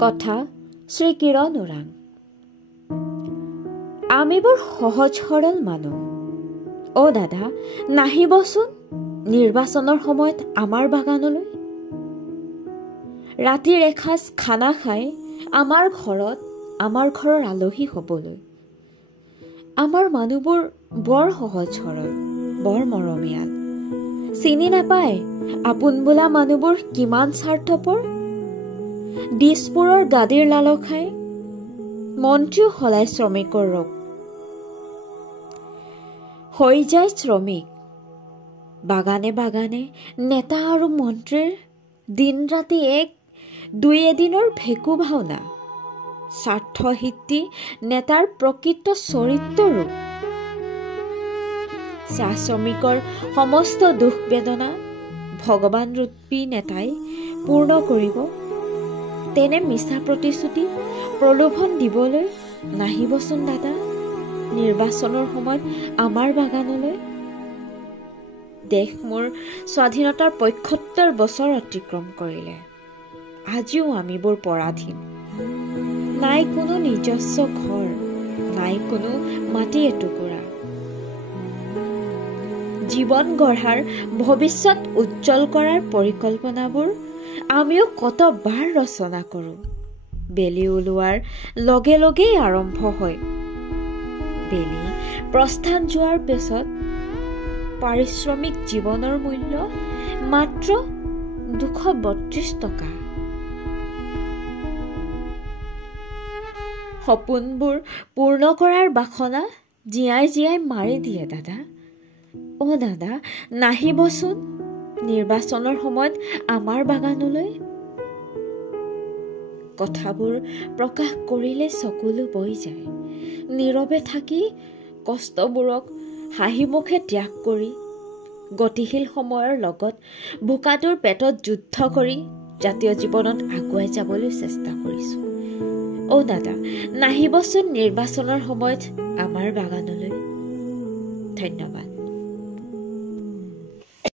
কথা শ্ৰী কিৰণ ওৰাং। আমি বৰ সহজ সৰল মানুহ। দাদা, নাহিবচোন নিৰ্বাচনৰ সময়ত আমাৰ বাগানলৈ। ৰাতিৰ এসাঁজ খানা খাই আমাৰ ঘৰৰ আলহী হ'বলৈ। আমাৰ মানুহবোৰ বৰ সহজ সৰল, বৰ মৰমীয়াল। চিনি নাপায় আপোন বোলা মানুহবোৰ কিমান স্বাৰ্থপৰ। দিছপুৰৰ গাদীৰ লালসাই মন্ত্ৰীও সলাই শ্ৰমিকৰ ৰূপ। হৈ যায় শ্ৰমিক বাগানে বাগানে নেতা আৰু মন্ত্ৰীৰ দিন ৰাতি দুই এদিনৰ ভেকু ভাওনা। স্বাৰ্থসিদ্ধি নেতাৰ প্ৰকৃত চৰিত্ৰ ৰূপ। চাহ শ্ৰমিকৰ সমস্ত দুখ বেদনা ভগৱান ৰূপী নেতাই পূৰ্ণ কৰিব। তেনে মিছা প্ৰতিশ্ৰুতি প্ৰলোভন দিবলৈ নাহিবচোন দাদা নিৰ্বাচনৰ সময়ত আমাৰ বাগানলৈ। দেশ মোৰ স্বাধীনতাৰ ৭৫ বছৰ অতিক্ৰম কৰিলে। আজিও আমিবোৰ পৰাধীন। নাই কোনো নিজস্ব ঘৰ, নাই কোনো মাটি এটুকুৰা। জীৱন গঢ়াৰ, ভৱিষ্যত উজ্জ্বল কৰাৰ পৰিকল্পনাবোৰ আমিও কতবাৰ ৰচনা কৰোঁ। বেলি ওলোৱাৰ লগে লগেই আৰম্ভ হয়। বেলি প্ৰস্থান যোৱাৰ পিছত পাৰিশ্ৰমিক জীৱনৰ মূল্য মাত্ৰ ২৩২ টকা। সপোনবোৰ পূৰ্ণ কৰাৰ বাসনা জীয়াই জীয়াই মাৰি দিয়ে দাদা। দাদা, নাহিবচোন নিৰ্বাচনৰ সময়ত আমাৰ বাগানলৈ। কথাবোৰ প্ৰকাশ কৰিলে চকুলো বৈ যায়। নীৰৱে থাকি কষ্টবোৰক হাঁহি মুখে ত্যাগ কৰি গতিশীল সময়ৰ লগত বোকাটোৰ পেটত যুদ্ধ কৰি জাতীয় জীৱনত আগুৱাই যাবলৈ চেষ্টা কৰিছোঁ। দাদা, নাহিবচোন নিৰ্বাচনৰ সময়ত আমাৰ বাগানলৈ। ধন্যবাদ।